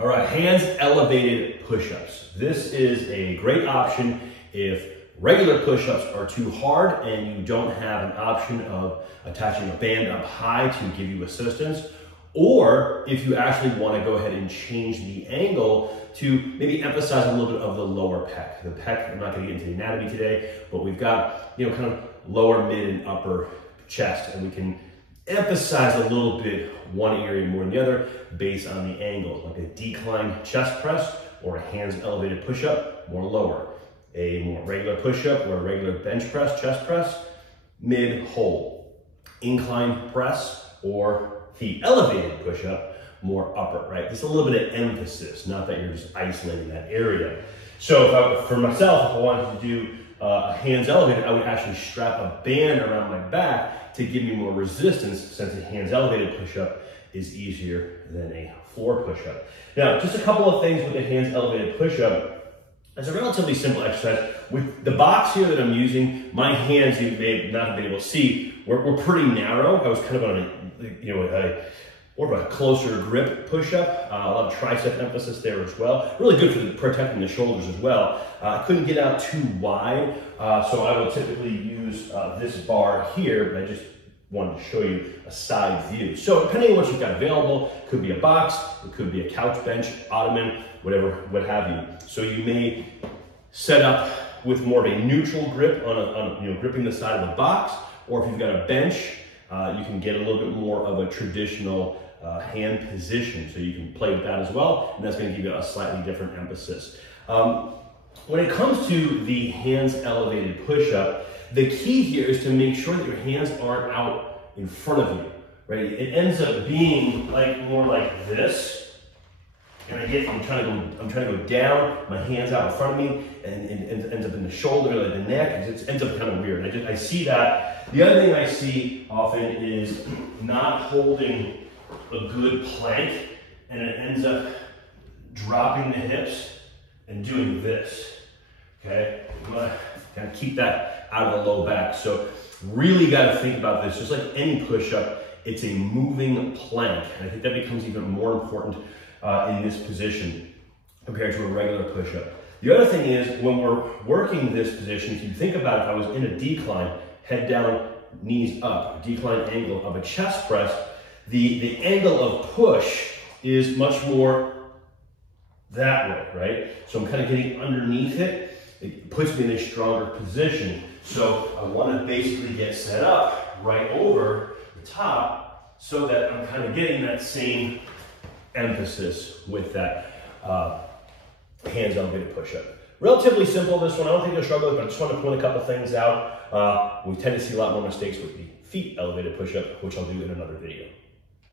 All right, hands elevated push-ups. This is a great option if regular push-ups are too hard and you don't have an option of attaching a band up high to give you assistance, or if you actually want to go ahead and change the angle to maybe emphasize a little bit of the lower pec. The pec, I'm not going to get into the anatomy today, but we've got, kind of lower, mid, and upper chest, and we can emphasize a little bit one area more than the other based on the angle, like a decline chest press or a hands elevated push-up, more lower. A more regular push-up or a regular bench press, chest press, mid, hold. Incline press or the elevated push-up, more upper, right? Just a little bit of emphasis, not that you're just isolating that area. So for myself, if I wanted to do a hands elevated, I would actually strap a band around my back to give me more resistance, since a hands elevated push-up is easier than a floor push-up. Now, just a couple of things with the hands elevated push-up. It's a relatively simple exercise. With the box here that I'm using, my hands, you may not have been able to see, were pretty narrow. I was kind of on a more of a closer grip push-up. A lot of tricep emphasis there as well. Really good for protecting the shoulders as well. I couldn't get out too wide, so I will typically use this bar here, but I just wanted to show you a side view. So depending on what you've got available, it could be a box, it could be a couch bench, ottoman, whatever, what have you. So you may set up with more of a neutral grip on gripping the side of the box, or if you've got a bench, you can get a little bit more of a traditional hand position, so you can play with that as well, and that's going to give you a slightly different emphasis. When it comes to the hands elevated push-up, the key here is to make sure that your hands aren't out in front of you, right? It ends up being more like this. And I'm trying to go down, my hands out in front of me, and it ends up in the shoulder, like the neck. It ends up kind of weird. I see that. The other thing I see often is not holding a good plank, and it ends up dropping the hips and doing this. Okay, I'm gonna kind of keep that out of the low back. So really got to think about this. Just like any push-up, it's a moving plank, and I think that becomes even more important in this position compared to a regular push-up. The other thing is, when we're working this position, if you think about it, if I was in a decline, head down, knees up, decline angle of a chest press, the angle of push is much more that way, right? So I'm kind of getting underneath it. It puts me in a stronger position. So I want to basically get set up right over the top so that I'm kind of getting that same emphasis with that hands elevated push-up. Relatively simple, this one. I don't think you'll struggle with it, but I just want to point a couple things out. We tend to see a lot more mistakes with the feet elevated push-up, which I'll do in another video.